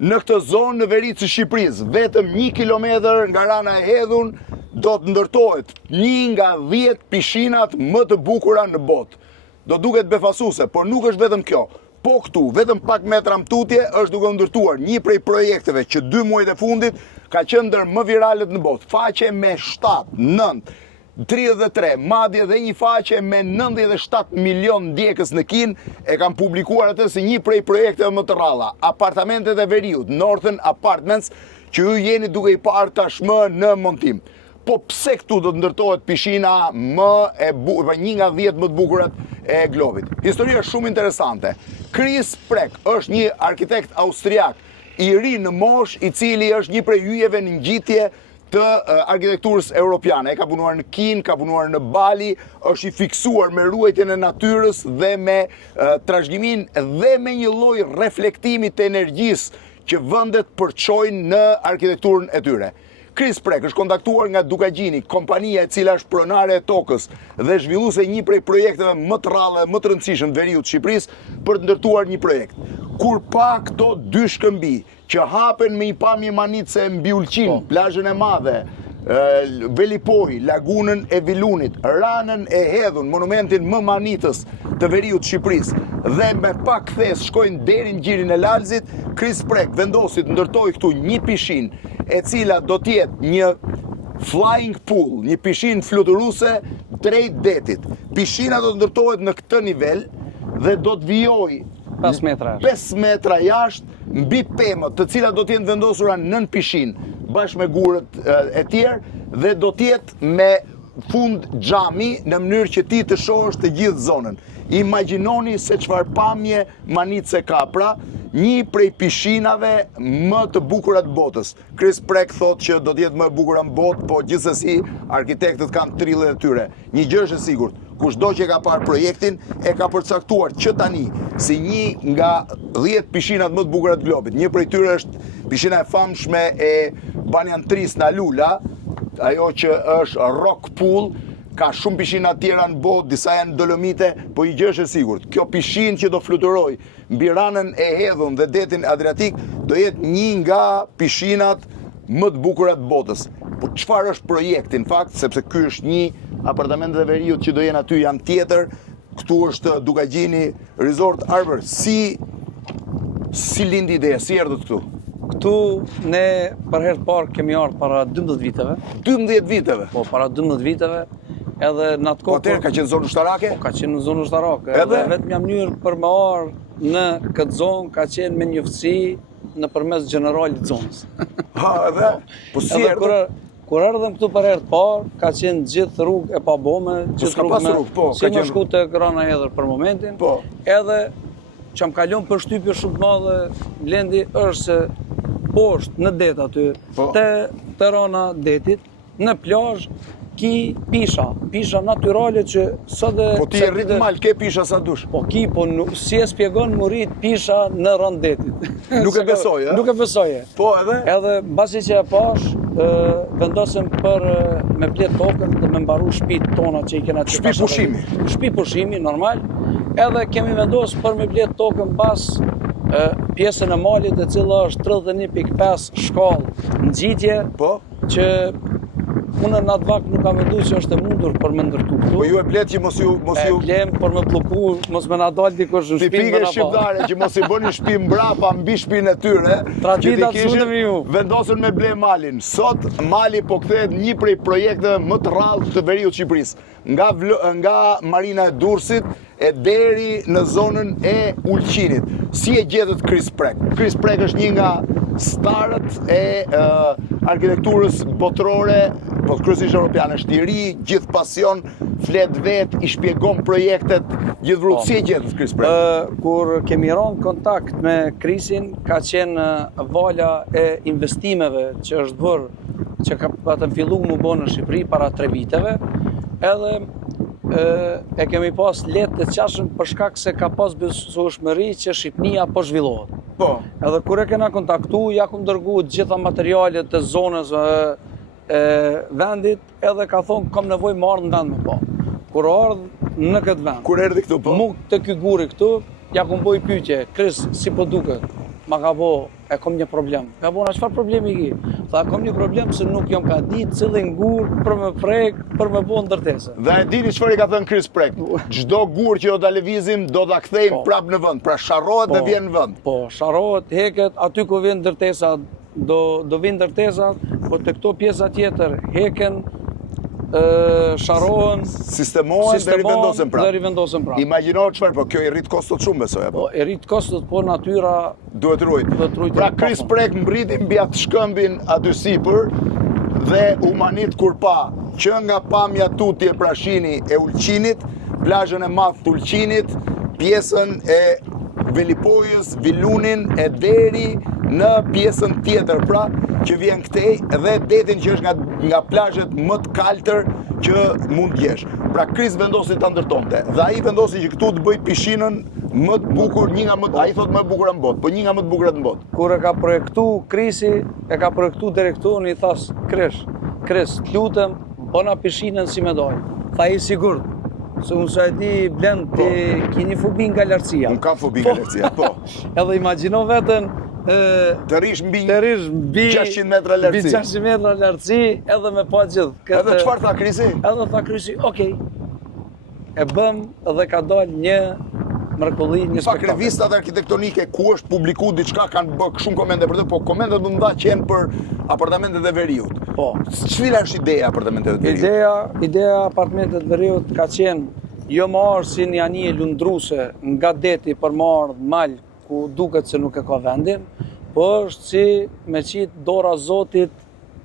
në këtë zonë në veri të Shqipërisë, vetëm 1 kilometër nga Rana e Hedhun, do të ndërtohet 1 nga 10 pishinat më të bukura në botë. Do duket befasuese, por nuk është vetëm kjo. Po këtu, vetëm pak metra më tutje, është duke ndërtuar një prej projekteve që 2 muajt e fundit ka qenë ndër më viralet në botë. Faqe me 7, 9, 33, madje dhe një faqe me 97 milion ndjekës në Kinë e kam publikuar atë si një prej projekteve më të ralla. Apartamentet e Veriut, Northern Apartments, që ju jeni duke i parë tashmë në montim. Po pse këtu do të ndërtohet pishina një nga 10 më të bukurat e globit? Historia është shumë interesante. Chris Preck është një arkitekt austriak i ri në mosh, i cili është një prej hyjeve në ngjitje të arkitekturës europiane. E ka punuar në Kinë, ka punuar në Bali, është i fiksuar me ruajtjen e natyrës dhe me trashëgimin dhe me një lloj reflektimi të energjisë që vendet përçojnë në arkitekturën e tyre. Chris Preck është kontaktuar nga Dukagjini, kompania e cila është pronare e tokës dhe zhvilluese një prej projekteve më të rralla dhe më të rëndësishëm të Veriut të Shqipërisë për të ndërtuar një projekt. Kur pa këto 2 shkëmbi që hapen me një pamje manitse mbi Ulqin, plazhën e madhe, Velipoj, lagunën e Vilunit, Ranën e Hedhun, monumentin më manitës të Veriut të Shqipërisë, dhe me pak kthes shkojnë deri në Gjirin e Lalzit, Chris Preck vendosi të ndërtojë këtu një pishinë e cila do të jetë një flying pool, një pishinë fluturuese drejt detit. Pishina do të ndërtohet në këtë nivel dhe do të vijojë 5 metra jashtë mbi pemët, të cilat do të jenë vendosura nën pishinë, bashkë me gurët e tjerë, dhe do të jetë me fund xhami në mënyrë që ti të shohësh të gjithë zonën. Imagjinoni se çfarë pamje manitse ka, pra një prej pishinave më të bukura të botës. Chris Preck thotë që do të jetë më e bukura në botë, po gjithsesi arkitektët kanë trillet e tyre. Një gjë është e sigurt, kushdo që ka parë projektin e ka përcaktuar që tani si një nga 10 pishinat më të bukura të globit. Një prej tyre është pishina e famshme e Banyan Tris në Alula, ajo që është rock pool. Ka shumë pishina tjera në botë, disa janë Dolomite, po një gjë është e sigurt. Kjo pishinë që do fluturoj mbi Ranën e Hedhun dhe detin Adriatik do jetë një nga pishinat më të bukura të botës. Po çfarë është projekti në fakt, sepse ky është një apartamentet e Veriut që do jenë aty janë tjetër. Këtu është Dukagjini Resort Arbor. Si lindi ideja, si erdhët këtu? Këtu ne për herë të parë kemi ardhur para 12 viteve. 12 viteve? Po, para 12 viteve. Edhe në atë kohë... Po atëherë ka qenë zonë ushtarake? Po, ka qenë në zonë ushtarake. Edhe vetmja mënyrë për me ardhur në këtë zonë ka qenë me njëftësi nëpërmes generalit zonës. Ha, edhe? Po si erdhë? Kur erdhëm këtu për herë të parë, ka qenë gjithë rrugë e pabome, gjithë rrugë si më shku te Rana e Hedhur për momentin. Po. Edhe që më kalon përshtypje shumë të madhe, Blendi, është se poshtë në det aty, te Rana detit, në plazh, ki pisha natyrale që sot dhe... Po ti e rritë mal, ke pisha sa dush? Po si e spjegon më rritë pisha në randetit. Nuk e besoj, e? Nuk e besoj, e. Po edhe? Edhe basi që e pash, vendosëm për me blet tokën dhe me mbaru shtëpit tona që i kena... Shtëpi pushimi? Shtëpi pushimi, normal. Edhe kemi vendosë për me blet tokën bas pjesën e malit e cila është 31.5 shkallë në gjitje, që unë në atë vakt nuk kam vendu që është e mundur për me ndërtu këtu. Po ju e blet që mos ju... E blem për me bloku, mos me na dalë dikush në shpinë tipike shqiptare që mos i bëni shtëpi mbrapa mbi shpinë e tyre, që ti kishin vendosën me ble malin. Sot mali po kthehet një prej projekteve më të rrallë të Veriut të Shqipërisë. Nga Marina e Durrësit e deri në zonën e Ulqinit. Si e gjetët Chris Preck? Chris Preck është një nga starët e arkitekturës botërore, po kryesisht europiane, është i ri, gjithë pasion, flet vet, i shpjegon projektet, gjithë vrut. Si e gjetët Chris Preck? Kur kemi rënë kontakt me Chrisin, ka qenë vala e investimeve që është bërë, që ka patën fillu më bënë në Shqipëri para 3 viteve, edhe e kemi pas letë të qashëm për shkak se ka pas besueshmëri që Shqipnia po zhvillohet. Po. Edhe kur e kena kontaktu, ja kum dërgu gjitha materialet të zonës e vendit, edhe ka thonë kam nevojë më ardh në vend me po. Kur ardh në këtë vend. Kur erdhi këtu po? Mu të ky guri këtu, ja kum bëj pyetje, Chris, si po duket? ma ka bo, e kom një problem. Ka bo, na çfarë problemi ki? Tha, kom një problem se nuk jom ka ditë cilin gur për me prek, për me bo ndërtese. Dhe e dini çfarë i ka thënë Chris Prek? Çdo gur që do ta lëvizim, do ta kthejmë prapë në vend. Pra sharrohet dhe vjen në vend. Po, sharrohet, heket, aty ku vjen ndërtesa, do vinë ndërtesat, po të këto pjesa tjetër heken, sharohen, sistemohen dhe rivendosen prapë. Imagjino çfarë, po kjo i rrit kostot shumë besoj apo. Po, i rrit kostot, po natyra duhet ruajt. Pra Chris Prek mbriti mbi atë shkëmbin aty sipër dhe humanit kur pa që nga pamja tutje prashini e Ulqinit, plazhën e madh të Ulqinit, pjesën e Velipojës, Vilunin e deri në pjesën tjetër, pra që vjen këtej dhe detin që është nga plazhet më të kaltër që mund t'jesh. Pra Chris vendosi ta ndërtonte dhe ai vendosi që këtu të bëj pishinën më të bukur, ai thot më e bukur në botë, po një nga më të bukurat në botë. Kur e ka projektu Chrisi, e ka projektu direktorin, i thas Chris, lutem, bëna pishinën si me doj. Tha i sigurt. Se unë sa e di blend të kini fobi nga lartësia. Unë kam fobi nga lartësia, po. Edhe imagjino vetën të rish mbi 600 metra lartësi. Mbi 600 metra lartësi edhe me pa gjithë. Edhe çfarë tha Krisi? Edhe tha Krisi, okej. E bëm edhe ka dalë një mrekulli, një spektakël. Pak revistat arkitektonike ku është publiku diçka kanë bërë shumë komente për të, po komentet më nda qenë për apartamentet e Veriut. Po. Cila është ideja e apartamentet e Veriut? Ideja e apartamentet e Veriut ka qenë jo më arë si një anije lundruse nga deti për më ardhë mal ku duket se nuk e ka vendin, po është si me qitë dora Zotit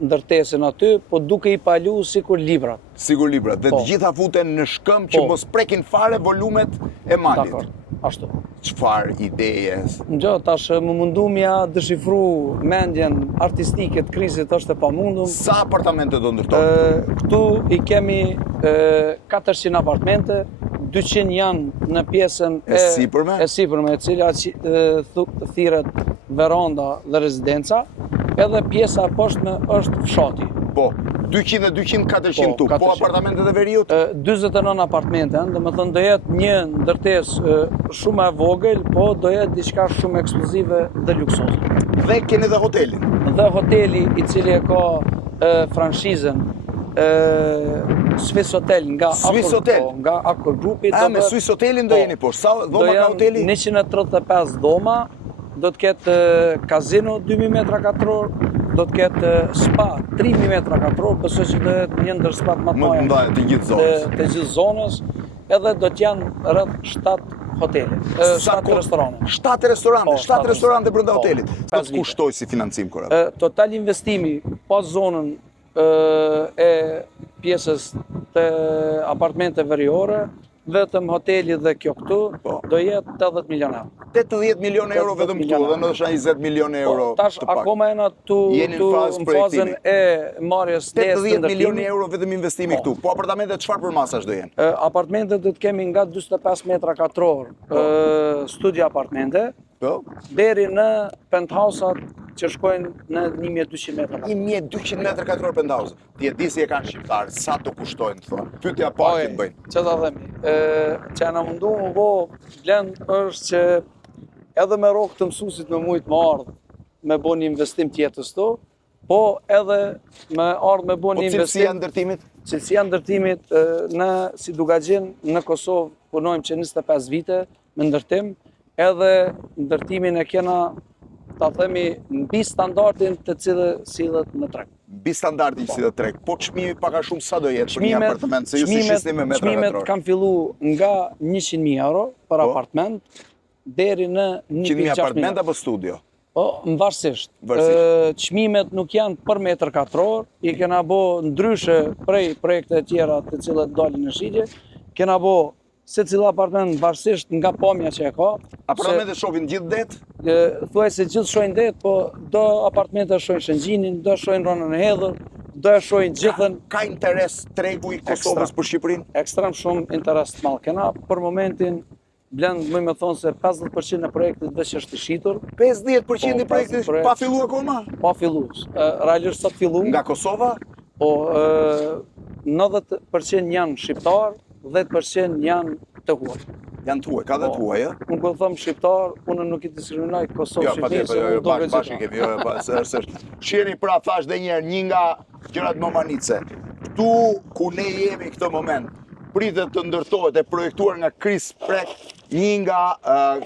ndërtesen aty, po duke i palu sikur librat. Sigur librat, dhe të gjitha futen në shkëmb që mos prekin fare volumet e malit. Dakor, ashtu. Çfarë idejes? Ngjo, tash më mundumja dëshifru mendjen artistike të Krisit është e pamundum. Sa apartamente do ndërtohen? Këtu i kemi 400 apartamente, 200 janë në pjesën e sipërme, e cila thirret veranda dhe rezidenca, edhe pjesa poshtme është fshati. Po, 200 dhe 200, 400 tu, po apartamentet e Veriut? 49 apartamente, dhe më thënë do jetë një ndërtesë shumë e vogël, po do jetë diçka shumë ekskluzive dhe luksoze. Dhe keni dhe hotelin? Dhe hoteli i cili e ka franshizën Swiss Hotel nga Accor Grupi. Me Swiss Hotelin do jeni poshtë, sa dhoma ka hoteli? 135 dhoma, do të ketë kazino 2000 metra katror, do të ketë spa 3000 metra katror, besoj që do jetë një ndër spat më të mëdha të gjithë zonës, edhe do të janë rreth 7 hotele, 7 restorane. 7 restorante brenda hotelit. Sa të kushtoj si financim kur? Total investimi pas zonën e pjesës të apartamente veriore, vetëm hoteli dhe kjo këtu, do jetë 80 milion euro. 80 milion euro vetëm këtu, dhe në dësha 20 milion euro të pak. Tash akoma e na në fazën e marrjes testë ndërtimi. 80 milion euro vetëm investimi këtu. Po apartamentet çfarë për masash do jenë? Apartamentet do të kemi nga 45 metra katror studio apartamente, deri në penthouse-at që shkojnë në 1200 metra katror. 1200 metra katror penthouse. Ti e di si e kanë shqiptarë, sa të kushtojnë, thonë. Pyetja parë që bëjnë. Që ta themi, që na mundu më bo blend është që edhe me rokë të mësuesit me mujtë më ardhë me bo një investim tjetës to, po edhe me ardhë me bo një investim... Po cilësia ndërtimit? Cilësia ndërtimit, në si Dugagjin, në Kosovë, punojmë që 25 vite me ndërtim, edhe ndërtimin e kena, ta themi, mbi standardin të cilët sillet në treg. Mbi standardin që sillet në treg, po çmimi pak a shumë sa do jetë për një apartament, se ju si shisni me metra katror? Çmimet kanë fillu nga 100.000 euro për apartament, deri në 1.600.000 apartament apo studio? Po, mvarësisht. Çmimet nuk janë për metër katror, i kena bo ndryshe prej projekte tjera të cilët dalin në shitje, kena bo se cila apartament varsisht nga pamja që e ka. Apartamentet shohin gjithë det? Thuaj se gjithë shohin det, po do apartamentet shohin Shëngjinin, do shohin Ronën e Hedhër, do e shohin gjithën. Ka interes tregu i Kosovës për Shqipërinë? Ekstrem shumë interes të madh. Kena për momentin blend më me thonë se 50% e projektit veç është i shitur. 50% i projektit pa fillu akoma? Pa fillu. Realisht sot fillu. Nga Kosova? Po, 90% janë shqiptar, 10% janë të huaj. Janë tuaj, ka dhe tuaj, e? Unë këtë thëmë shqiptar, unë nuk i diskriminaj Kosovë, Jo, Shqipërinë, se unë do bashkë veçita. kemi, Shiheni pra, thash dhe njerë, një nga gjërat më manice. Këtu ku ne jemi këtë moment, pritet të ndërtohet e projektuar nga Chris Prek, një nga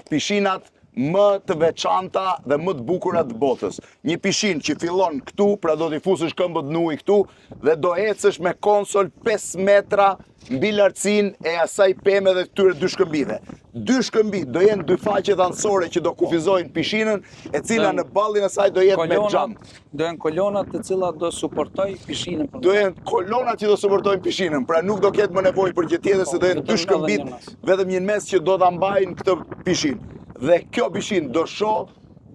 pishinat më të veçanta dhe më të bukura të botës. Një pishinë që fillon këtu, pra do t'i fusësh këmbët në ujë këtu, dhe do ecësh me konsol 5 metra mbi lartësinë e asaj peme dhe këtyre dy shkëmbive. Dy shkëmbi do jenë dy faqet anësore që do kufizojnë pishinën, e cila në ballin e saj do jetë me xham. Do jenë kolonat të cilat do suportoj pishinën. Do jenë kolonat që do suportojnë pishinën, pra nuk do ketë më nevojë për gjë tjetër se do jenë dy shkëmbit vetëm një mes që do ta mbajnë këtë pishinë. Dhe kjo pishinë do shoh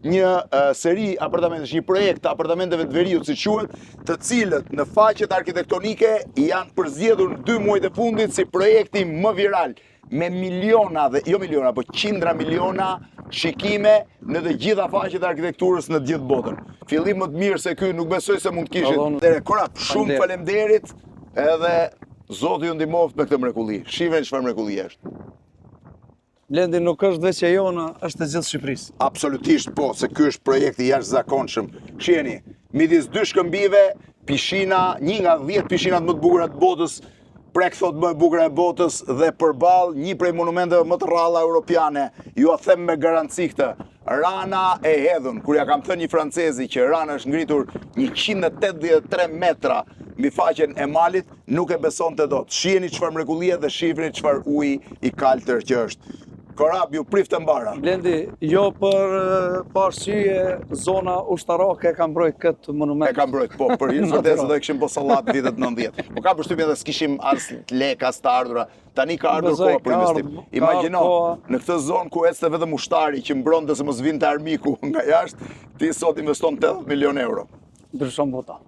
një seri apartamentesh, një projekt të apartamenteve të Veriut, si quhet, të cilët në faqet arkitektonike janë përzgjedhur në 2 muajt e fundit si projekti më viral, me miliona dhe jo miliona, po qindra miliona shikime në të gjitha faqet e arkitekturës në të gjithë botën. Fillim më të mirë se ky nuk besoj se mund të kishit. Korap, shumë faleminderit, edhe Zoti ju ndihmoft me këtë mrekulli. Shiheni çfarë mrekulli është. Blendi nuk është veç e jona, është e gjithë Shqipërisë. Absolutisht po, se ky është projekti jashtëzakonshëm. Shiheni, midis dy shkëmbive, pishina, një nga 10 pishinat më të bukura të botës, Prek thot më e bukura e botës, dhe përballë një prej monumenteve më të rralla europiane. Ju a them me garanci këtë. Rana e hedhun, kur ja kam thënë një francezi që rana është ngritur 183 metra mbi faqen e malit, nuk e besonte dot. Shiheni çfarë mrekullie dhe shihni çfarë uji i kaltër që është. Korab, ju prift të mbara. Blendi, jo për arsye zona ushtarake ka mbrojt këtë monument. E ka mbrojt, po, për hir vërtetës do e kishim bo sallat vitet 90. Po ka përshtypjen dhe s'kishim as lek, as të ardhura. Tani ka ardhur koha për investim. Imagjino, në këtë zonë ku ecte vetëm ushtari që mbronte se mos vinte armiku nga jashtë, ti sot investon 80 milion euro. Ndryshon bota.